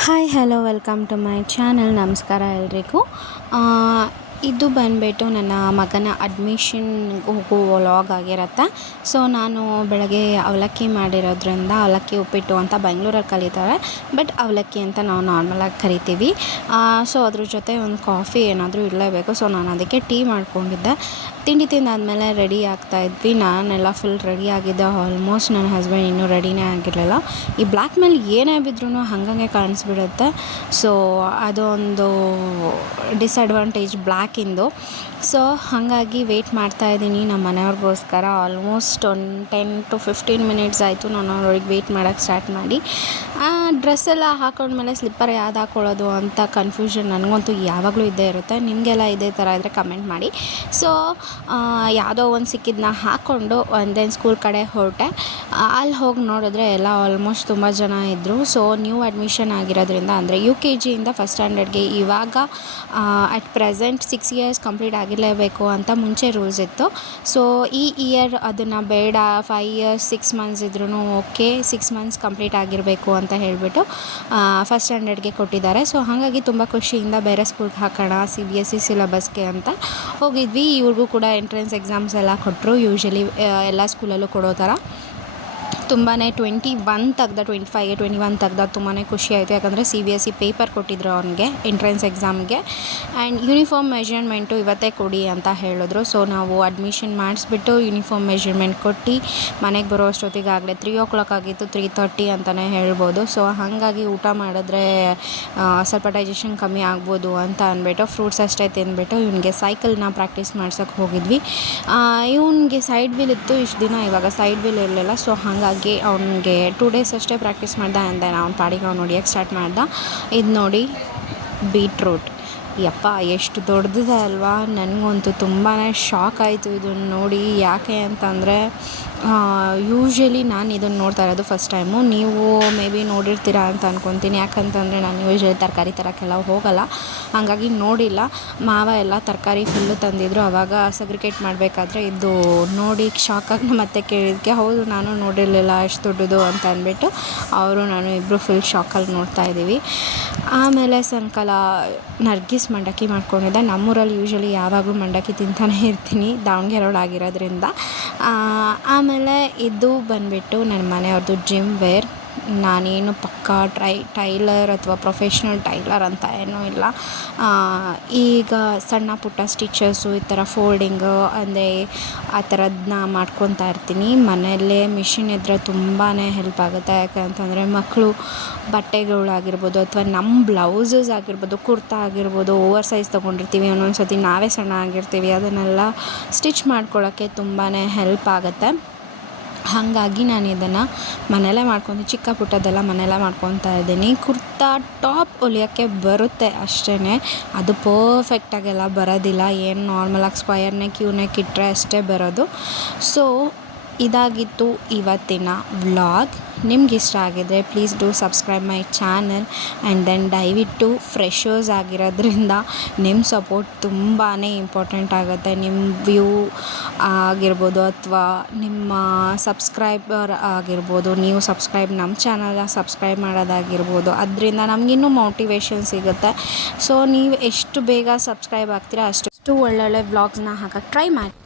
Hi hello welcome to my channel. ನಮಸ್ಕಾರ ಎಲ್ರಿಗೂ. ಇದು ಬಂದುಬಿಟ್ಟು ನನ್ನ ಮಗನ ಅಡ್ಮಿಷನ್ಗೆ ಹೋಗೋ ವ್ಲಾಗ್ ಆಗಿರುತ್ತೆ. ಸೊ ನಾನು ಬೆಳಗ್ಗೆ ಅವಲಕ್ಕಿ ಮಾಡಿರೋದ್ರಿಂದ ಅವಲಕ್ಕಿ ಉಪ್ಪಿಟ್ಟು ಅಂತ ಬೆಂಗಳೂರಲ್ಲಿ ಕರೀತಾರೆ, ಬಟ್ ಅವಲಕ್ಕಿ ಅಂತ ನಾವು ನಾರ್ಮಲಾಗಿ ಕರಿತೀವಿ. ಸೊ ಅದ್ರ ಜೊತೆ ಒಂದು ಕಾಫಿ ಏನಾದರೂ ಇರಲೇಬೇಕು. ಸೊ ನಾನು ಅದಕ್ಕೆ ಟೀ ಮಾಡ್ಕೊಂಡಿದ್ದೆ. ತಿಂಡಿ ತಿಂದಾದಮೇಲೆ ರೆಡಿ ಆಗ್ತಾಯಿದ್ವಿ. ನಾನೆಲ್ಲ ಫುಲ್ ರೆಡಿ ಆಗಿದ್ದೆ. ಆಲ್ಮೋಸ್ಟ್ ನನ್ನ ಹಸ್ಬೆಂಡ್ ಇನ್ನೂ ರೆಡಿನೇ ಆಗಿರಲಿಲ್ಲ. ಈ ಬ್ಲ್ಯಾಕ್ ಮೇಲೆ ಏನೇ ಬಿದ್ರೂ ಹಂಗಂಗೆ ಕಾಣಿಸ್ಬಿಡುತ್ತೆ. ಸೊ ಅದೊಂದು ಡಿಸಡ್ವಾಂಟೇಜ್ ಬ್ಲ್ಯಾಕಿಂದು. ಸೊ ಹಾಗಾಗಿ ವೆಯ್ಟ್ ಮಾಡ್ತಾಯಿದ್ದೀನಿ ನಮ್ಮ ಮನೆಯವ್ರಿಗೋಸ್ಕರ. ಆಲ್ಮೋಸ್ಟ್ ಒಂದು 10 to 15 ಮಿನಿಟ್ಸ್ ಆಯಿತು ನಾನು ಅವ್ರಿಗೆ ವೆಯ್ಟ್ ಮಾಡೋಕ್ಕೆ ಸ್ಟಾರ್ಟ್ ಮಾಡಿ. ಡ್ರೆಸ್ ಎಲ್ಲ ಹಾಕೊಂಡ್ಮೇಲೆ ಸ್ಲಿಪ್ಪರ್ ಯಾವ್ದು ಹಾಕ್ಕೊಳ್ಳೋದು ಅಂತ ಕನ್ಫ್ಯೂಷನ್ ನನಗಂತೂ ಯಾವಾಗಲೂ ಇದ್ದೇ ಇರುತ್ತೆ. ನಿಮಗೆಲ್ಲ ಇದೇ ಥರ ಇದ್ದರೆ ಕಮೆಂಟ್ ಮಾಡಿ. ಸೊ ಯಾವುದೋ ಒಂದು ಸಿಕ್ಕಿದ್ದನ್ನ ಹಾಕ್ಕೊಂಡು ದೆನ್ ಸ್ಕೂಲ್ ಕಡೆ ಹೊರಟೆ. ಅಲ್ಲಿ ಹೋಗಿ ನೋಡಿದ್ರೆ ಎಲ್ಲ ಆಲ್ಮೋಸ್ಟ್ ತುಂಬ ಜನ ಇದ್ದರು. ಸೊ ನ್ಯೂ ಅಡ್ಮಿಷನ್ ಆಗಿರೋದ್ರಿಂದ ಅಂದರೆ UKGಯಿಂದ ಫಸ್ಟ್ ಸ್ಟ್ಯಾಂಡರ್ಡ್ಗೆ ಇವಾಗ ಅಟ್ ಪ್ರೆಸೆಂಟ್ 6 ಇಯರ್ಸ್ ಕಂಪ್ಲೀಟ್ ಆಗಿರಲೇಬೇಕು ಅಂತ ಮುಂಚೆ ರೂಲ್ಸ್ ಇತ್ತು. ಸೊ ಈ ಇಯರ್ ಅದನ್ನು ಬೇಡ, 5 ಇಯರ್ಸ್ 6 ಮಂತ್ಸ್ ಇದ್ರೂ ಓಕೆ, 6 ಮಂತ್ಸ್ ಕಂಪ್ಲೀಟ್ ಆಗಿರಬೇಕು ಅಂತ ಹೇಳಿಬಿಟ್ಟು ಫಸ್ಟ್ ಸ್ಟ್ಯಾಂಡರ್ಡ್ಗೆ ಕೊಟ್ಟಿದ್ದಾರೆ. ಸೊ ಹಾಗಾಗಿ ತುಂಬ ಖುಷಿಯಿಂದ ಬೇರೆ ಸ್ಕೂಲ್ಗೆ ಹಾಕೋಣ CBSE ಸಿಲೆಬಸ್ಗೆ ಅಂತ ಹೋಗಿದ್ವಿ. ಇವ್ರಿಗೂ ಕೂಡ ಎಂಟ್ರೆನ್ಸ್ ಎಕ್ಸಾಮ್ಸ್ ಎಲ್ಲ ಕೊಟ್ಟರು, ಯೂಶ್ವಲಿ ಎಲ್ಲ ಸ್ಕೂಲಲ್ಲೂ ಕೊಡೋ ಥರ. ತುಂಬಾ 21 ತೆಗ್ದ, 25ಗೆ 21 ತೆಗ್ದ. ತುಂಬಾ ಖುಷಿ ಆಯಿತು, ಯಾಕಂದರೆ CBSE ಪೇಪರ್ ಕೊಟ್ಟಿದ್ರು ಅವನಿಗೆ ಎಂಟ್ರೆನ್ಸ್ ಎಕ್ಸಾಮ್ಗೆ. ಆ್ಯಂಡ್ ಯೂನಿಫಾರ್ಮ್ ಮೆಷರ್ಮೆಂಟು ಇವತ್ತೇ ಕೊಡಿ ಅಂತ ಹೇಳಿದ್ರು. ಸೊ ನಾವು ಅಡ್ಮಿಷನ್ ಮಾಡಿಸ್ಬಿಟ್ಟು ಯೂನಿಫಾರ್ಮ್ ಮೆಷರ್ಮೆಂಟ್ ಕೊಟ್ಟು ಮನೆಗೆ ಬರೋ ಅಷ್ಟೊತ್ತಿಗಾಗಲೇ 3 o'clock ಆಗಿತ್ತು, 3:30 ಅಂತಲೇ ಹೇಳ್ಬೋದು. ಸೊ ಹಾಗಾಗಿ ಊಟ ಮಾಡಿದ್ರೆ ಸ್ವಲ್ಪ ಡೈಜೆಷನ್ ಕಮ್ಮಿ ಆಗ್ಬೋದು ಅಂತ ಅಂದ್ಬಿಟ್ಟು ಫ್ರೂಟ್ಸ್ ಅಷ್ಟೇ ತಿಂದ್ಬಿಟ್ಟು ಇವನಿಗೆ ಸೈಕಲ್ನ ಪ್ರಾಕ್ಟೀಸ್ ಮಾಡ್ಸೋಕ್ಕೆ ಹೋಗಿದ್ವಿ. ಇವನಿಗೆ ಸೈಡ್ ವೀಲ್ ಇತ್ತು ಇಷ್ಟು ದಿನ, ಇವಾಗ ಸೈಡ್ ವೀಲ್ ಇರಲಿಲ್ಲ. ಸೊ ಹಾಗಾಗಿ ಅವನಿಗೆ 2 days ಅಷ್ಟೇ ಪ್ರಾಕ್ಟೀಸ್ ಮಾಡ್ದೆ. ಆ್ಯಂಡ್ ಅವ್ನ ಪಾಡಿಗೆ ಅವ್ನು ಹೊಡಿಯೋಕ್ಕೆ ಸ್ಟಾರ್ಟ್ ಮಾಡ್ದ. ಇದು ನೋಡಿ ಬೀಟ್ರೂಟ್, ಯಪ್ಪ ಎಷ್ಟು ದೊಡ್ಡದಿದೆ ಅಲ್ವಾ. ನನಗಂತೂ ತುಂಬಾ ಶಾಕ್ ಆಯಿತು ಇದನ್ನು ನೋಡಿ. ಯಾಕೆ ಅಂತಂದರೆ ಯೂಶ್ವಲಿ ನಾನು ಇದನ್ನು ನೋಡ್ತಾ ಇರೋದು ಫಸ್ಟ್ ಟೈಮು. ನೀವು ಮೇ ಬಿ ನೋಡಿರ್ತೀರ ಅಂತ ಅಂದ್ಕೊತೀನಿ, ಯಾಕಂತಂದರೆ ನಾನು ಯೂಶ್ವಲಿ ತರಕಾರಿ ತರೋಕ್ಕೆಲ್ಲ ಹೋಗಲ್ಲ, ಹಾಗಾಗಿ ನೋಡಿಲ್ಲ. ಮಾವ ಎಲ್ಲ ತರಕಾರಿ ಫುಲ್ಲು ತಂದಿದ್ರು. ಆವಾಗ ಸಗ್ರಿಗೇಟ್ ಮಾಡಬೇಕಾದ್ರೆ ಇದು ನೋಡಿ ಶಾಕಾಗಿ ಮತ್ತೆ ಕೇಳಿದ್ದಕ್ಕೆ ಹೌದು ನಾನು ನೋಡಿರಲಿಲ್ಲ ಅಷ್ಟು ದೊಡ್ಡದು ಅಂತ ಅಂದ್ಬಿಟ್ಟು ಅವರು ನಾನು ಇಬ್ಬರು ಫುಲ್ ಶಾಕಲ್ಲಿ ನೋಡ್ತಾ ಇದ್ದೀವಿ. ಆಮೇಲೆ ಸಾಯಂಕಾಲ ನರ್ಗಿಸ್ ಮಂಡಕ್ಕಿ ಮಾಡ್ಕೊಂಡಿದ್ದೆ. ನಮ್ಮೂರಲ್ಲಿ ಯೂಶ್ವಲಿ ಯಾವಾಗಲೂ ಮಂಡಕ್ಕಿ ತಿಂತಾನೆ ಇರ್ತೀನಿ, ದಾವಣಗೆರೆ ಆಗಿರೋದ್ರಿಂದ. ಆಮೇಲೆ ಇದು ಬಂದುಬಿಟ್ಟು ನನ್ನ ಮನೆಯವ್ರದ್ದು ಜಿಮ್ ವೇರ್. ನಾನೇನು ಪಕ್ಕಾ ಟೈಲರ್ ಅಥವಾ ಪ್ರೊಫೆಷ್ನಲ್ ಟೈಲರ್ ಅಂತ ಏನೂ ಇಲ್ಲ. ಈಗ ಸಣ್ಣ ಪುಟ್ಟ ಸ್ಟಿಚಸ್ಸು, ಈ ಥರ ಫೋಲ್ಡಿಂಗು ಅಂದರೆ ಆ ಥರದನ್ನ ಮಾಡ್ಕೊತಾ ಇರ್ತೀನಿ. ಮನೆಯಲ್ಲೇ ಮಿಷಿನ್ ಇದ್ದರೆ ತುಂಬಾ ಹೆಲ್ಪ್ ಆಗುತ್ತೆ. ಯಾಕಂತಂದರೆ ಮಕ್ಕಳು ಬಟ್ಟೆಗಳಾಗಿರ್ಬೋದು ಅಥವಾ ನಮ್ಮ ಬ್ಲೌಸಸ್ ಆಗಿರ್ಬೋದು, ಕುರ್ತಾ ಆಗಿರ್ಬೋದು, ಓವರ್ ಸೈಜ್ ತೊಗೊಂಡಿರ್ತೀವಿ, ಒಂದೊಂದು ಸತಿ ನಾವೇ ಸಣ್ಣ ಆಗಿರ್ತೀವಿ, ಅದನ್ನೆಲ್ಲ ಸ್ಟಿಚ್ ಮಾಡ್ಕೊಳ್ಳೋಕ್ಕೆ ತುಂಬಾ ಹೆಲ್ಪ್ ಆಗುತ್ತೆ. ಹಾಗಾಗಿ ನಾನು ಇದನ್ನು ಮನೆಯಲ್ಲೇ ಮಾಡ್ಕೊತೀನಿ, ಚಿಕ್ಕ ಪುಟ್ಟದೆಲ್ಲ ಮನೆಯಲ್ಲೇ ಮಾಡ್ಕೊತಾ ಇದ್ದೀನಿ. ಕುರ್ತಾ ಟಾಪ್ ಹೊಲಿಯೋಕ್ಕೆ ಬರುತ್ತೆ ಅಷ್ಟೇ, ಅದು ಪರ್ಫೆಕ್ಟಾಗೆಲ್ಲ ಬರೋದಿಲ್ಲ. ಏನು ನಾರ್ಮಲಾಗಿ ಸ್ಕ್ವಯರ್ ನೆಕ್, ಯು ನೆಕ್ ಇಟ್ಟರೆ ಅಷ್ಟೇ ಬರೋದು. ಸೊ ಇದಾಗಿತ್ತು ಇವತ್ತಿನ ವ್ಲಾಗ್. ನಿಮ್ಗೆ ಇಷ್ಟ ಆಗಿದ್ರೆ please do subscribe my channel. And then ದಯವಿಟ್ಟು ಫ್ರೆಶರ್ಸ್ ಆಗಿರೋದ್ರಿಂದ ನಿಮ್ಮ ಸಪೋರ್ಟ್ ತುಂಬಾ ಇಂಪಾರ್ಟೆಂಟ್ ಆಗುತ್ತೆ. ನಿಮ್ಮ ವ್ಯೂ ಆಗಿರ್ಬೋದು ಅಥವಾ ನಿಮ್ಮ ಸಬ್ಸ್ಕ್ರೈಬರ್ ಆಗಿರ್ಬೋದು, ನೀವು ನಮ್ಮ ಚಾನಲ್ನ ಸಬ್ಸ್ಕ್ರೈಬ್ ಮಾಡೋದಾಗಿರ್ಬೋದು, ಅದರಿಂದ ನಮಗಿನ್ನೂ ಮೋಟಿವೇಶನ್ ಸಿಗುತ್ತೆ. ಸೊ ನೀವು ಎಷ್ಟು ಬೇಗ ಸಬ್ಸ್ಕ್ರೈಬ್ ಆಗ್ತೀರಾ ಅಷ್ಟು ಒಳ್ಳೊಳ್ಳೆ ವ್ಲಾಗ್ಸ್ನ ಹಾಕೋಕ್ಕೆ ಟ್ರೈ ಮಾಡಿ.